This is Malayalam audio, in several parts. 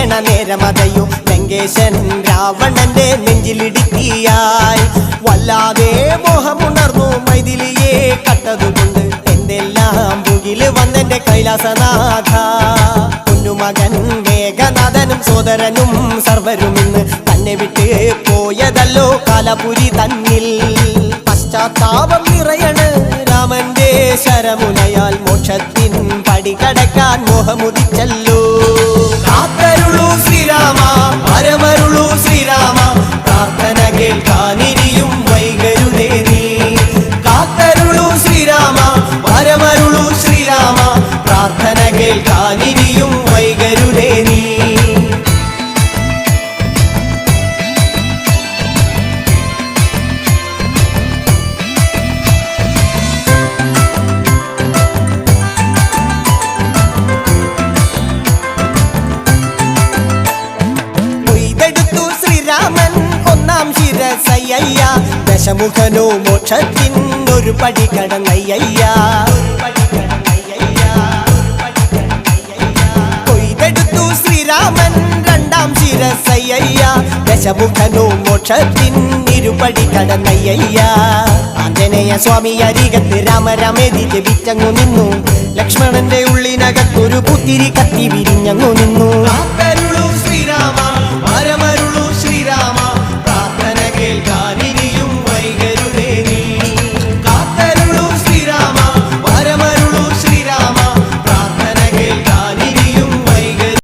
പറയണ നേരമതയോ ലങ്കേശൻ രാവണന്റെ നെഞ്ചിലിടുക്കിയായി വല്ലാതെ മോഹമുണർന്നു മൈഥിലിയെ കട്ടതുകൊണ്ട് എന്തെല്ലാം പുകില് വന്നെന്റെ കൈലാസനാഥ പൊന്നുമകൻ മേഘനാഥനും സോദരനും സർവരും ഇന്ന് തന്നെ വിട്ട് പോയതല്ലോ കാലപുരി തന്നിൽ പശ്ചാത്താപം നിറയണ് രാമന്റെ ശരമുനയാൽ മോക്ഷത്തിൻ പടി കടക്കാൻ മോഹമുദിച്ചല്ലോ കാത്തരുളൂ ശ്രീരാമ പരമരുളൂ ശ്രീരാമ പ്രാർത്ഥന കേൾക്കാനിരിയും വൈകരുതേ നീ കാത്തരുളൂ ശ്രീരാമ പരമരുളൂ ശ്രീരാമ പ്രാർത്ഥന കേൾക്കാനിരിയും വൈകരുതേ നീ രാമൻ ഒന്നാം ശിരസയ്യ ദശമുഖനോ മോക്ഷത്തിൻ ഒരു പടി കടന്നയ്യ കൊയ്തെടുത്തു ശ്രീരാമൻ രണ്ടാം ശിരസയ്യ ദശമുഖനോ മോക്ഷത്തിൻ ഇരുപടി കടന്നയ്യ ആഞ്ജനേയ സ്വാമി അരികത്ത് രാമരാമേതി ജപിച്ചങ്ങു നിന്നു ലക്ഷ്മണന്റെ ഉള്ളിനകത്തൊരു പുത്തിരി കത്തി വിരിഞ്ഞങ്ങു നിന്നു ശ്രീരാമ പരമരുളു ശ്രീരാമ പ്രാർത്ഥന കേൾക്കാനിരിയും വൈകരുതേ നീ കാത്തരുളു ശ്രീരാമ പരമരുളു ശ്രീരാമ പ്രാർത്ഥന കേൾക്കാനിരിയും വൈകരു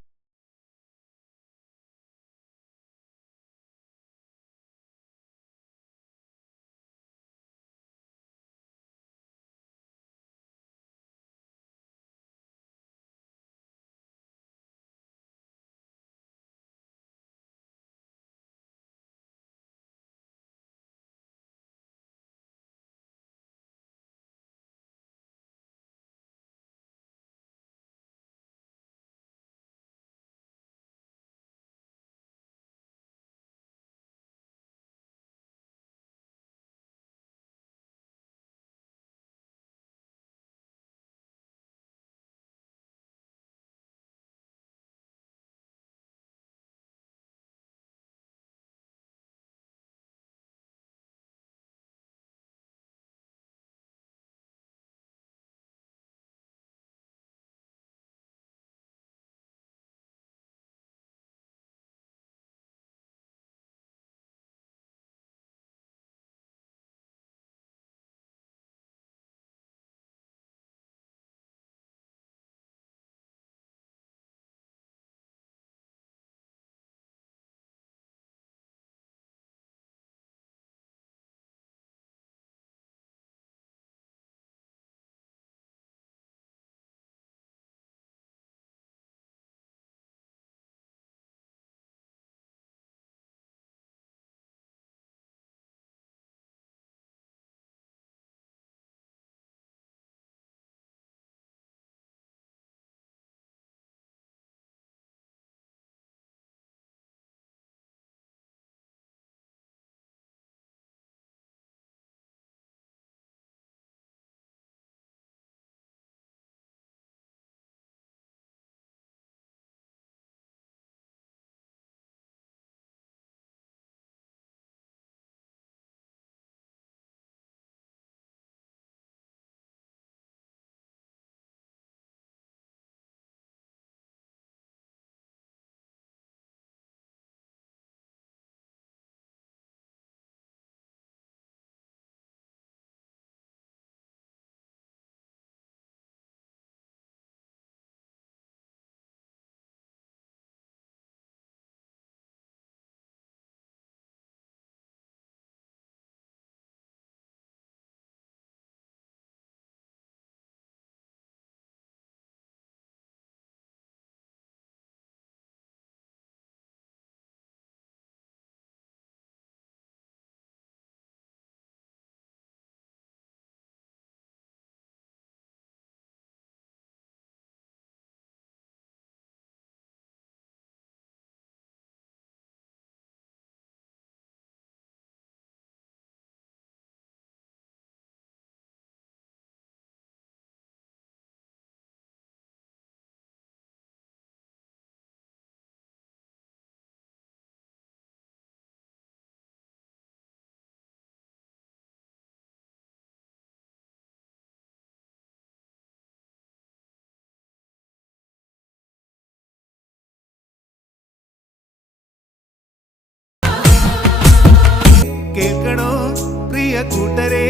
കൂട്ടരെ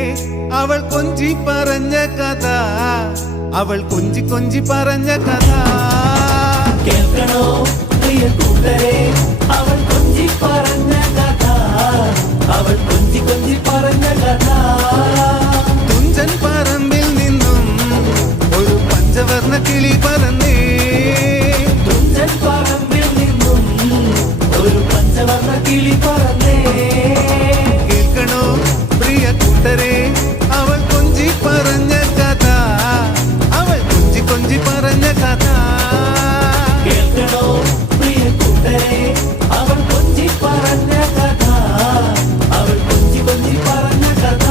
അവൾ കൊഞ്ചി പറഞ്ഞ കഥ അവൾ കൊഞ്ചി കൊഞ്ചി പറഞ്ഞ കഥ കേൾക്കണോ പ്രിയ കൂട്ടരെ അവൾ കൊഞ്ചി പറഞ്ഞ കഥ അവൾ കൊഞ്ചി കൊഞ്ചി പറഞ്ഞ കഥ തുഞ്ചൻ പറമ്പിൽ നിന്നും ഒരു പഞ്ചവർണ്ണ കിളി പറന്നേ തുഞ്ചൻ പറമ്പിൽ നിന്നും ഒരു പഞ്ചവർണ്ണ കിളി പറന്നേ കേൾക്കണോ പ്രിയ കൂട്ടരെ അവൾ കൊഞ്ചി പറഞ്ഞ കഥ അവൾ കൊഞ്ചി കൊഞ്ചി പറഞ്ഞ കഥ കേൾക്കണോ പ്രിയ കൂട്ടരെ അവൾ കൊഞ്ചി പറഞ്ഞ കഥ അവൾ കൊഞ്ചി കൊഞ്ചി പറഞ്ഞ കഥ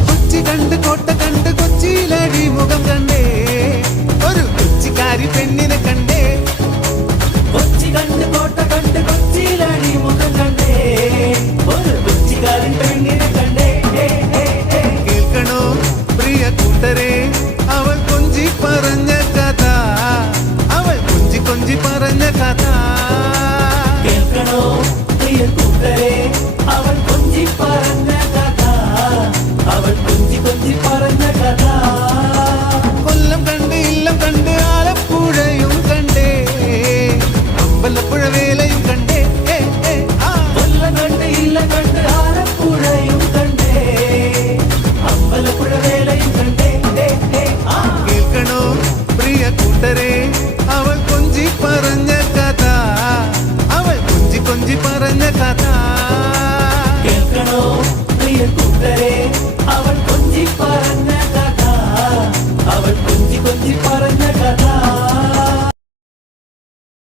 കൊച്ചി കണ്ട് കോട്ട കണ്ട് കൊച്ചിയിലടി മുഖം കണ്ടേ ഒരു കൊച്ചിക്കാരി പെണ്ണിനെ കണ്ടേ കൊച്ചി കണ്ട് കോട്ട കണ്ട് കൊച്ചിയിലടി മുഖം കണ്ടേ ഒരു കൊച്ചിക്കാരൻ പെണ്ണിനെ കണ്ടേ കേൾക്കണോ പ്രിയ കൂട്ടരെ അവൾ കൊഞ്ചി പറഞ്ഞ കഥ അവൾ കൊഞ്ചി കൊഞ്ചി പറഞ്ഞ കഥ കേൾക്കണോ പ്രിയ കൂട്ടരെ അവൾ കൊഞ്ചി പറഞ്ഞ കഥ അവൾ കൊഞ്ചി കൊഞ്ചി പറഞ്ഞ കഥ കൊല്ലം കണ്ട് ഇല്ലം കണ്ട് ആലപ്പുഴയും കണ്ടേ അമ്പലപ്പുഴ വേലയും കണ്ടേ കൊല്ലം കണ്ട് ഇല്ല കണ്ട് ആലപ്പുഴയും കണ്ടേ അമ്പലപ്പുഴ വേലയും കണ്ടേ കേൾക്കണോ പ്രിയ കൂട്ടരെ അവൾ കൊഞ്ചി പറഞ്ഞ കഥ അവൾ കൊഞ്ചി കൊഞ്ചി പറഞ്ഞ കഥ കേൾക്കണോ പ്രിയ കൂട്ടരെ അവൾ കൊഞ്ചി പറഞ്ഞ കഥ അവൾ കൊഞ്ചി കൊഞ്ചി പറഞ്ഞ